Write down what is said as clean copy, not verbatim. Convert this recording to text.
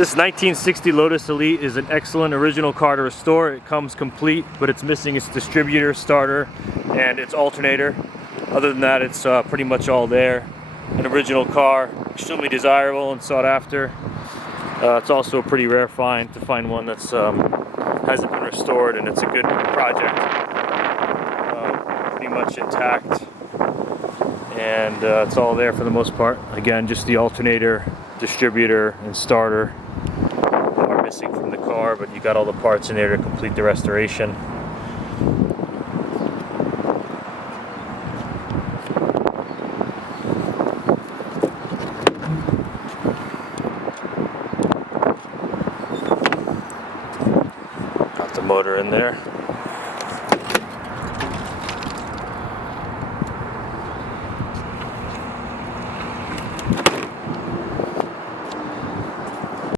This 1960 Lotus Elite is an excellent original car to restore. It comes complete, but it's missing its distributor, starter, and its alternator. Other than that, it's pretty much all there. An original car, extremely desirable and sought after. It's also a pretty rare find to find one that's hasn't been restored, and it's a good project. Pretty much intact, and it's all there for the most part. Again, just the alternator, distributor, and starter are missing from the car, but you got all the parts in there to complete the restoration. Got the motor in there.